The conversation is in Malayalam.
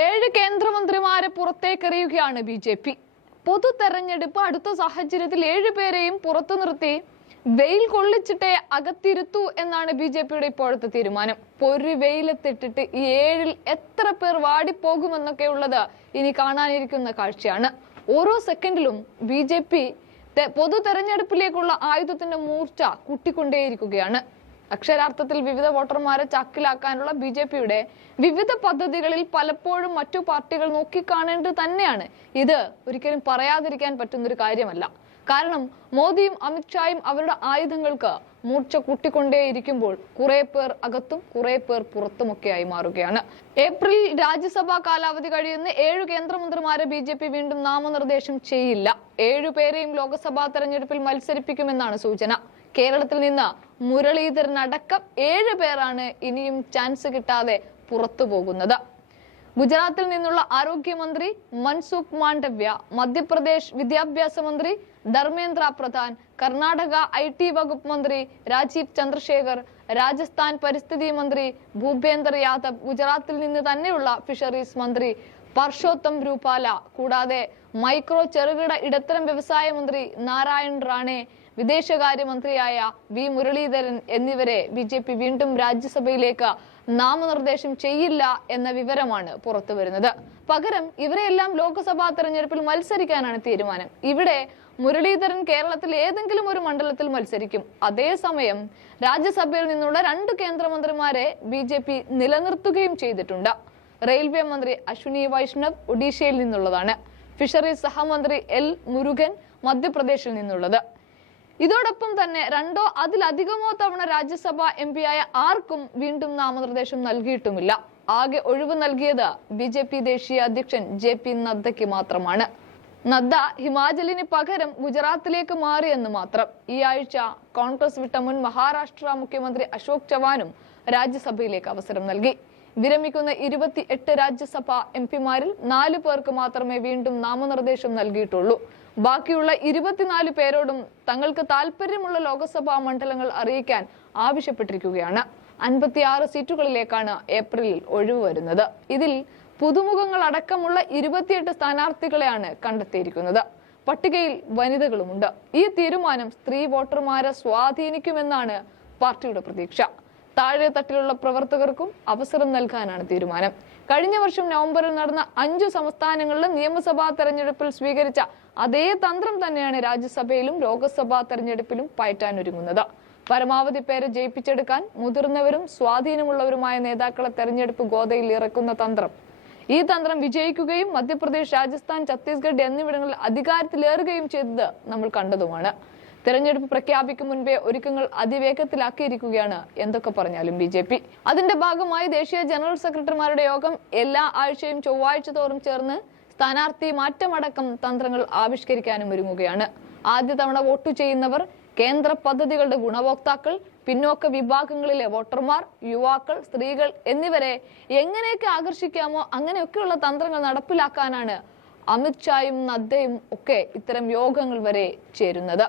ഏഴ് കേന്ദ്രമന്ത്രിമാരെ പുറത്തേക്കെറിയുകയാണ് ബി ജെ പി. പൊതു തെരഞ്ഞെടുപ്പ് അടുത്ത സാഹചര്യത്തിൽ ഏഴുപേരെയും പുറത്തു നിർത്തി വെയിൽ കൊള്ളിച്ചിട്ടേ അകത്തിരുത്തു എന്നാണ് ബി ജെ പിയുടെ ഇപ്പോഴത്തെ തീരുമാനം. പൊരു വെയിലത്തിട്ടിട്ട് ഈ ഏഴിൽ എത്ര പേർ വാടിപ്പോകുമെന്നൊക്കെ ഉള്ളത് ഇനി കാണാനിരിക്കുന്ന കാഴ്ചയാണ്. ഓരോ സെക്കൻഡിലും ബി ജെ പി പൊതു തെരഞ്ഞെടുപ്പിലേക്കുള്ള ആയുധത്തിന്റെ മൂർച്ച കൂട്ടിക്കൊണ്ടേയിരിക്കുകയാണ്. അക്ഷരാർത്ഥത്തിൽ വിവിധ വോട്ടർമാരെ ചാക്കിലാക്കാനുള്ള ബി ജെ പിയുടെ വിവിധ പദ്ധതികളിൽ പലപ്പോഴും മറ്റു പാർട്ടികൾ നോക്കിക്കാണേണ്ടത് തന്നെയാണ്. ഇത് ഒരിക്കലും പറയാതിരിക്കാൻ പറ്റുന്നൊരു കാര്യമല്ല. കാരണം മോദിയും അമിത്ഷായും അവരുടെ ആയുധങ്ങൾക്ക് മൂർച്ച കൂട്ടിക്കൊണ്ടേയിരിക്കുമ്പോൾ കുറെ പേർ അകത്തും കുറെ പേർ പുറത്തുമൊക്കെയായി മാറുകയാണ്. ഏപ്രിൽ രാജ്യസഭാ കാലാവധി കഴിയുന്ന ഏഴു കേന്ദ്രമന്ത്രിമാരെ ബി ജെ പി വീണ്ടും നാമനിർദ്ദേശം ചെയ്യില്ല. ഏഴുപേരെയും ലോക്സഭാ തെരഞ്ഞെടുപ്പിൽ മത്സരിപ്പിക്കുമെന്നാണ് സൂചന. കേരളത്തിൽ നിന്ന് മുരളീധരൻ അടക്കം ഏഴ് പേരാണ് ഇനിയും ചാൻസ് കിട്ടാതെ പുറത്തു പോകുന്നത്. ഗുജറാത്തിൽ നിന്നുള്ള ആരോഗ്യമന്ത്രി മൻസുഖ് മാണ്ഡവ്യ മധ്യപ്രദേശ് വിദ്യാഭ്യാസ മന്ത്രി ധർമ്മേന്ദ്ര പ്രധാൻ കർണാടക ഐ ടി വകുപ്പ് മന്ത്രി രാജീവ് ചന്ദ്രശേഖർ രാജസ്ഥാൻ പരിസ്ഥിതി മന്ത്രി ഭൂപേന്ദർ യാദവ് ഗുജറാത്തിൽ നിന്ന് തന്നെയുള്ള ഫിഷറീസ് മന്ത്രി പർഷോത്തം രൂപാല കൂടാതെ മൈക്രോ ചെറുകിട ഇടത്തരം വ്യവസായ മന്ത്രി നാരായൺ റാണെ വിദേശകാര്യമന്ത്രിയായ വി മുരളീധരൻ എന്നിവരെ ബി ജെ പി വീണ്ടും രാജ്യസഭയിലേക്ക് നാമനിർദ്ദേശം ചെയ്യില്ല എന്ന വിവരമാണ് പുറത്തു വരുന്നത് പകരം ഇവരെല്ലാം ലോക്സഭാ തെരഞ്ഞെടുപ്പിൽ മത്സരിക്കാനാണ് തീരുമാനം. ഇവിടെ മുരളീധരൻ കേരളത്തിൽ ഏതെങ്കിലും ഒരു മണ്ഡലത്തിൽ മത്സരിക്കും. അതേസമയം രാജ്യസഭയിൽ നിന്നുള്ള രണ്ട് കേന്ദ്രമന്ത്രിമാരെ ബി നിലനിർത്തുകയും ചെയ്തിട്ടുണ്ട്. റെയിൽവേ മന്ത്രി അശ്വിനി വൈഷ്ണവ് ഒഡീഷയിൽ നിന്നുള്ളതാണ്. ഫിഷറീസ് സഹമന്ത്രി എൽ മുരുകൻ മധ്യപ്രദേശിൽ നിന്നുള്ളത്. ഇതോടൊപ്പം തന്നെ രണ്ടോ അതിലധികമോ തവണ രാജ്യസഭ എം ആയ ആർക്കും വീണ്ടും നാമനിർദ്ദേശം നൽകിയിട്ടുമില്ല. ആകെ ഒഴിവ് നൽകിയത് ബി ജെ പി ദേശീയ അധ്യക്ഷൻ ജെ പി നദ്ദയ്ക്ക് മാത്രമാണ്. നദ്ദ ഹിമാചലിന് പകരം ഗുജറാത്തിലേക്ക് മാറിയെന്ന് മാത്രം. ഈ ആഴ്ച കോൺഗ്രസ് വിട്ട മുൻ മഹാരാഷ്ട്ര മുഖ്യമന്ത്രി അശോക് ചവാനും രാജ്യസഭയിലേക്ക് അവസരം നൽകി. വിരമിക്കുന്ന ഇരുപത്തി എട്ട് രാജ്യസഭ എം പിമാരിൽ നാല് പേർക്ക് മാത്രമേ വീണ്ടും നാമനിർദ്ദേശം നൽകിയിട്ടുള്ളൂ. ബാക്കിയുള്ള ഇരുപത്തിനാല് പേരോടും തങ്ങൾക്ക് താല്പര്യമുള്ള ലോക്സഭാ മണ്ഡലങ്ങൾ അറിയിക്കാൻ ആവശ്യപ്പെട്ടിരിക്കുകയാണ്. അൻപത്തിയാറ് സീറ്റുകളിലേക്കാണ് ഏപ്രിലിൽ ഒഴിവ് വരുന്നത്. ഇതിൽ പുതുമുഖങ്ങൾ അടക്കമുള്ള ഇരുപത്തിയെട്ട് സ്ഥാനാർത്ഥികളെയാണ് കണ്ടെത്തിയിരിക്കുന്നത്. പട്ടികയിൽ വനിതകളുമുണ്ട്. ഈ തീരുമാനം സ്ത്രീ വോട്ടർമാരെ സ്വാധീനിക്കുമെന്നാണ് പാർട്ടിയുടെ പ്രതീക്ഷ. താഴെ തട്ടിലുള്ള പ്രവർത്തകർക്കും അവസരം നൽകാനാണ് തീരുമാനം. കഴിഞ്ഞ വർഷം നവംബറിൽ നടന്ന അഞ്ചു സംസ്ഥാനങ്ങളിലെ നിയമസഭാ തെരഞ്ഞെടുപ്പിൽ സ്വീകരിച്ച അതേ തന്ത്രം തന്നെയാണ് രാജ്യസഭയിലും ലോകസഭാ തെരഞ്ഞെടുപ്പിലും പയറ്റാനൊരുങ്ങുന്നത്. പരമാവധി പേരെ ജയിപ്പിച്ചെടുക്കാൻ മുതിർന്നവരും സ്വാധീനമുള്ളവരുമായ നേതാക്കളെ തെരഞ്ഞെടുപ്പ് ഗോതയിൽ ഇറക്കുന്ന തന്ത്രം. ഈ തന്ത്രം വിജയിക്കുകയും മധ്യപ്രദേശ് രാജസ്ഥാൻ ഛത്തീസ്ഗഡ് എന്നിവിടങ്ങളിൽ അധികാരത്തിലേറുകയും ചെയ്തത് നമ്മൾ കണ്ടതുമാണ്. തെരഞ്ഞെടുപ്പ് പ്രഖ്യാപിക്കും മുൻപേ ഒരുക്കങ്ങൾ അതിവേഗത്തിലാക്കിയിരിക്കുകയാണ്. എന്തൊക്കെ പറഞ്ഞാലും ബി ജെ പി. അതിന്റെ ഭാഗമായി ദേശീയ ജനറൽ സെക്രട്ടറിമാരുടെ യോഗം എല്ലാ ആഴ്ചയും ചൊവ്വാഴ്ച തോറും ചേർന്ന് സ്ഥാനാർത്ഥി മാറ്റമടക്കം തന്ത്രങ്ങൾ ആവിഷ്കരിക്കാനും ഒരുങ്ങുകയാണ്. ആദ്യ തവണ വോട്ട് ചെയ്യുന്നവർ കേന്ദ്ര പദ്ധതികളുടെ ഗുണഭോക്താക്കൾ പിന്നോക്ക വിഭാഗങ്ങളിലെ വോട്ടർമാർ യുവാക്കൾ സ്ത്രീകൾ എന്നിവരെ എങ്ങനെയൊക്കെ ആകർഷിക്കാമോ അങ്ങനെയൊക്കെയുള്ള തന്ത്രങ്ങൾ നടപ്പിലാക്കാനാണ് അമിത്ഷായും നദ്ദയും ഒക്കെ ഇത്തരം യോഗങ്ങൾ വരെ ചേരുന്നത്.